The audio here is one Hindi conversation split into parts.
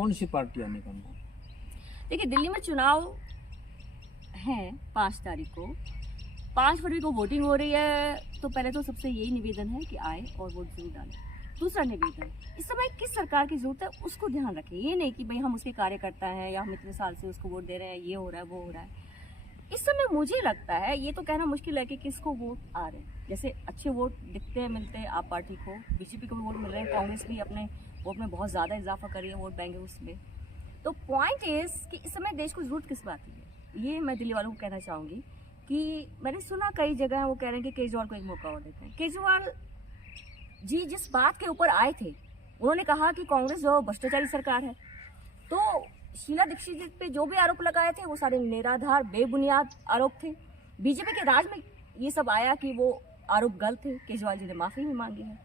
कौन सी पार्टी आने का? देखिए, दिल्ली में चुनाव है 5 तारीख को, 5 फरवरी को वोटिंग हो रही है। तो पहले तो सबसे यही निवेदन है कि आए और वोट जरूर डालें। दूसरा निवेदन, इस समय किस सरकार की जरूरत है उसको ध्यान रखें। ये नहीं कि भाई हम उसके कार्यकर्ता हैं या हम इतने साल से उसको वोट दे रहे हैं, ये हो रहा है वो हो रहा है। इस समय मुझे लगता है, ये तो कहना मुश्किल है कि किसको वोट आ रहे हैं। जैसे अच्छे वोट दिखते हैं, मिलते हैं आप पार्टी को, बीजेपी को भी वोट मिल रहे हैं, कांग्रेस भी अपने वोट में बहुत ज़्यादा इजाफा कर रही है वोट बैंक उसमें। तो पॉइंट इज कि इस समय देश को जरूरत किस बात की है, ये मैं दिल्ली वालों को कहना चाहूँगी। कि मैंने सुना कई जगह वो कह रहे हैं कि केजरीवाल को एक मौका और देते हैं। केजरीवाल जी जिस बात के ऊपर आए थे, उन्होंने कहा कि कांग्रेस जो भ्रष्टाचारी सरकार है, तो शीला दीक्षित जी पे जो भी आरोप लगाए थे वो सारे निराधार बेबुनियाद आरोप थे। बीजेपी के राज में ये सब आया कि वो आरोप गलत थे। केजरीवाल जी ने माफी भी मांगी है।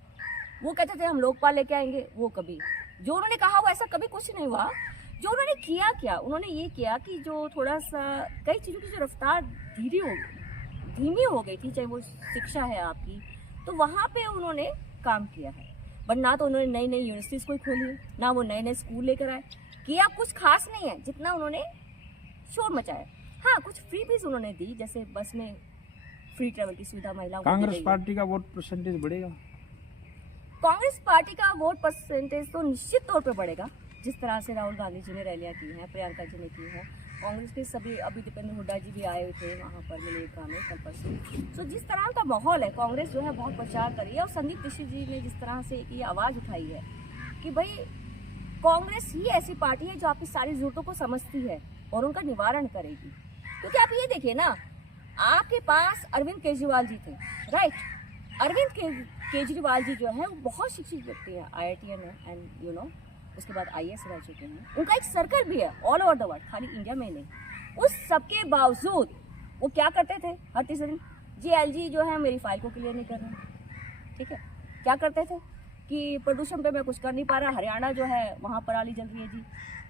वो कहते थे हम लोकपाल लेके आएंगे, वो कभी जो उन्होंने कहा वो ऐसा कभी कुछ नहीं हुआ। जो उन्होंने किया क्या, उन्होंने ये किया कि जो थोड़ा सा कई चीज़ों की जो रफ्तार धीमी हो गई थी, चाहे वो शिक्षा है आपकी, तो वहाँ पे उन्होंने काम किया है। बट ना तो उन्होंने नई नई यूनिवर्सिटीज कोई खोली है, ना वो नए नए स्कूल लेकर आए। किया कुछ खास नहीं है जितना उन्होंने शोर मचाया। हाँ, कुछ फ्री भी उन्होंने दी, जैसे बस में फ्री ट्रेवल की सुविधा महिलाओं को। कांग्रेस पार्टी का वोट परसेंटेज बढ़ेगा? कांग्रेस पार्टी का वोट परसेंटेज तो निश्चित तौर पर बढ़ेगा। जिस तरह से राहुल गांधी जी ने रैलियां की हैं, प्रियंका जी ने की हैं, कांग्रेस के सभी, अभी दीपेंद्र हुड्डा जी भी आए हुए थे वहाँ पर मिलेगा में कल परसों। तो जिस तरह का माहौल है, कांग्रेस जो है बहुत प्रचार करी है। और संदीप दीक्षित जी ने जिस तरह से ये आवाज़ उठाई है कि भाई कांग्रेस ही ऐसी पार्टी है जो आपकी सारी जरूरतों को समझती है और उनका निवारण करेगी। क्योंकि आप ये देखिए ना, आपके पास अरविंद केजरीवाल जी थे, राइट। अरविंद केजरीवाल जी जो है वो बहुत शिक्षित व्यक्ति है, IITian है, एंड यू नो उसके बाद IAS रह चुके हैं। उनका एक सर्कल भी है ऑल ओवर द वर्ल्ड, खाली इंडिया में नहीं। उस सबके बावजूद वो क्या करते थे हर तीसरे दिन, जी LG जो है मेरी फाइल को क्लियर नहीं कर रहे, ठीक है। क्या करते थे कि प्रदूषण पे मैं कुछ कर नहीं पा रहा, हरियाणा जो है वहाँ पराली जल रही है जी,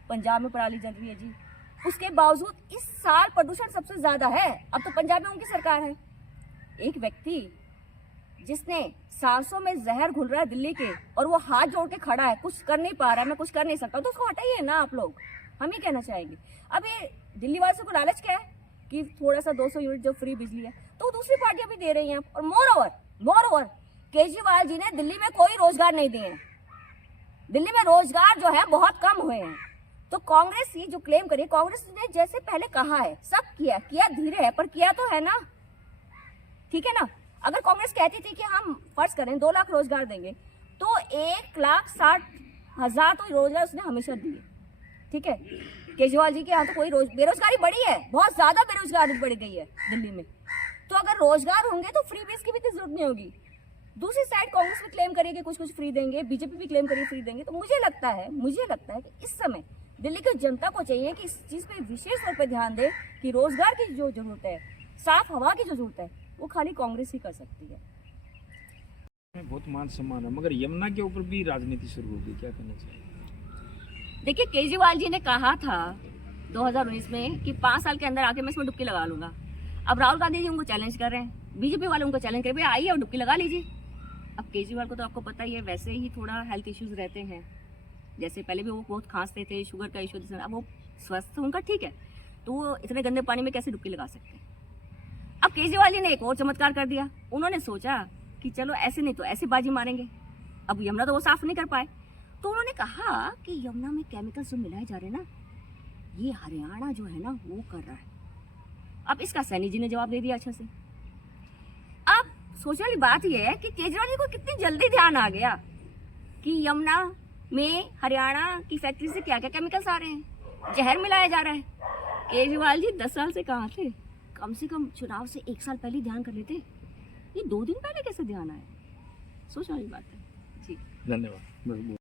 पंजाब में पराली जल रही है जी। उसके बावजूद इस साल प्रदूषण सबसे ज्यादा है। अब तो पंजाब में उनकी सरकार है। एक व्यक्ति जिसने सांसों में जहर घुल रहा है दिल्ली के, और वो हाथ जोड़ के खड़ा है, कुछ कर नहीं पा रहा है, मैं कुछ कर नहीं सकता, तो उसको हटाइए ना आप लोग। हम ही कहना चाहेंगे। अब ये दिल्ली वाले को लालच क्या है कि थोड़ा सा 200 यूनिट जो फ्री बिजली है, तो दूसरी पार्टियां भी दे रही हैं। और मोर ओवर केजरीवाल जी ने दिल्ली में कोई रोजगार नहीं दिए हैं। दिल्ली में रोजगार जो है बहुत कम हुए हैं। तो कांग्रेस ये जो क्लेम करी, कांग्रेस ने जैसे पहले कहा है सब किया धीरे है, पर किया तो है ना, ठीक है ना। अगर कांग्रेस कहती थी कि हम फर्ज करें 2 लाख रोजगार देंगे, तो 1,60,000 तो रोजगार उसने हमेशा दिए, ठीक है। केजरीवाल जी के यहाँ तो कोई बेरोजगारी बढ़ी है, बहुत ज्यादा बेरोजगारी बढ़ गई है दिल्ली में। तो अगर रोजगार होंगे तो फ्री बेस की भी जरूरत नहीं होगी। दूसरी साइड कांग्रेस भी क्लेम करेगी कुछ फ्री देंगे, बीजेपी भी क्लेम करेगी फ्री देंगे। तो मुझे लगता है कि इस समय दिल्ली की जनता को चाहिए कि इस चीज पे विशेष तौर पे ध्यान दे कि रोजगार की जो जरूरत है, साफ हवा की जो जरूरत है, वो खाली कांग्रेस ही कर सकती है। बहुत मान सम्मान है, मगर यमुना के ऊपर भी राजनीति शुरू हो गई, क्या करना चाहिए? देखिए, केजरीवाल जी ने कहा था 2019 में कि 5 साल के अंदर आके मैं इसमें डुबकी लगा लूंगा। अब राहुल गांधी जी उनको चैलेंज कर रहे हैं, बीजेपी वाले उनको चैलेंज कर रहे हैं, आइए और डुबकी लगा लीजिए। अब केजरीवाल को तो आपको पता ही है, वैसे ही थोड़ा हेल्थ इश्यूज रहते हैं। जैसे पहले भी वो बहुत खांसते थे, शुगर का इशू, अब वो स्वस्थ उनका ठीक है, तो वो इतने गंदे पानी में कैसे डुबकी लगा सकते हैं। अब केजरीवाल जी ने एक और चमत्कार कर दिया। उन्होंने सोचा कि चलो ऐसे नहीं तो ऐसे बाजी मारेंगे। अब यमुना तो वो साफ नहीं कर पाए, तो उन्होंने कहा कि यमुना में केमिकल्स जो मिलाए जा रहे हैं ना, ये हरियाणा जो है ना वो कर रहा है। अब इसका सैनी जी ने जवाब दे दिया अच्छा से। अब सोचने वाली बात यह है कि केजरीवाल जी को कितनी जल्दी ध्यान आ गया कि यमुना में हरियाणा की फैक्ट्री से क्या क्या केमिकल्स आ रहे हैं, जहर मिलाया जा रहा है। केजरीवाल जी 10 साल से कहाँ थे, कम से कम चुनाव से 1 साल पहले ध्यान कर लेते। ये 2 दिन पहले कैसे ध्यान आया, सोचने वाली बात है जी। धन्यवाद।